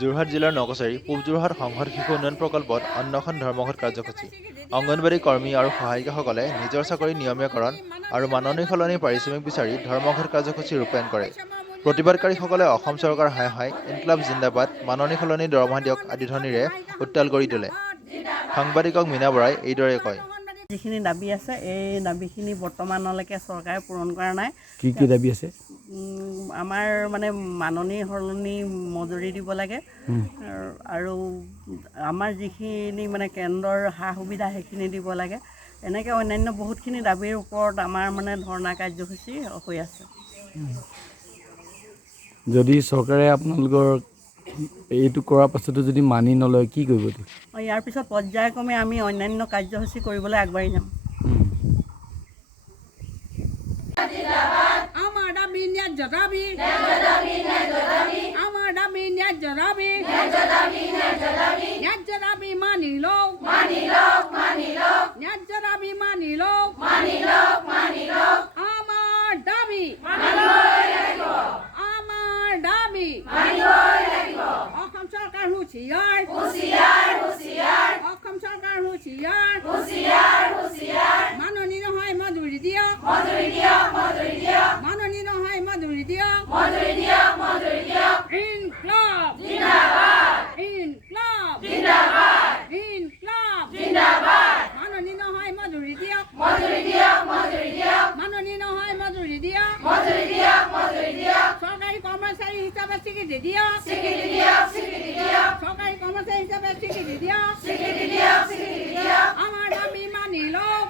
যোৰহাট জিলাৰ নকছাৰী পূব যোৰহাট সংহত শিশু উন্নয়ন প্ৰকল্পত অন্নখন ধৰ্মঘট কাৰ্যসূচী। অংগনবাড়ী কৰ্মী আৰু সহায়িকাসকলে নিজৰ চাকৰি নিয়মীয়াকৰণ আৰু মাননি সলনি পাৰিশ্ৰমিক বিচাৰি ধৰ্মঘট কাৰ্যসূচী ৰূপায়ণ কৰে। প্ৰতিবাদকাৰীসকলে অসম চৰকাৰ হাই হাই, ইনকলাব জিন্দাবাদ, মাননি সলনি দৰমহা দিয়ক আদি ধ্বনিৰে উত্তাল কৰি তোলে। সাংবাদিকক মীনা বৰাই এইদৰে কয়। যিখিনি দাবী আছে এই দাবীখিনি বৰ্তমানলৈকে চৰকাৰে পূৰণ কৰা নাই। কি দাবী আছে? আমাৰ মানে মাননি সলনি মজুৰি দিব লাগে আৰু আমাৰ যিখিনি মানে কেন্দ্ৰৰ সা সুবিধা সেইখিনি দিব লাগে। এনেকৈ অন্যান্য বহুতখিনি দাবীৰ ওপৰত আমাৰ মানে ধৰ্ণা কাৰ্যসূচী হৈ আছে। যদি চৰকাৰে আপোনালোকৰ এইটো কৰাৰ পাছতো যদি মানি নলয় কি কৰিব? ইয়াৰ পিছত পৰ্যায়ক্ৰমে আমি অন্যান্য কাৰ্যসূচী কৰিবলৈ আগবাঢ়ি যাম। আমাৰ দাবী ন্যায্য দাবী, আমাৰ দাবী ন্যায্য দাবী, ন্যায্য দাবী মানি লওক, ন্যায্য দাবী মানি লওক, আমাৰ দাবী, আমাৰ দাবী, অসম চৰকাৰ হুঁচিয়াৰ, অসম চৰকাৰ হুঁচিয়াৰ, মাননি নহয় মজুৰি দিয়ক, মাননি নহয় মজুৰি দিয়ক, ইনকলাব জিন্দাবাদ, ইনকলাব জিন্দাবাদ, ইনকলাব জিন্দাবাদ, মাননি নহয় মজুৰি দিয়ক, মাননি নহয় মজুৰি দিয়ক, চৰকাৰী কৰ্মচাৰী হিচাপে স্বীকৃতি দিয়ক, চৰকাৰী কৰ্মচাৰী হিচাপে স্বীকৃতি দিয়ক, আমাৰ দাবী মানি লওক।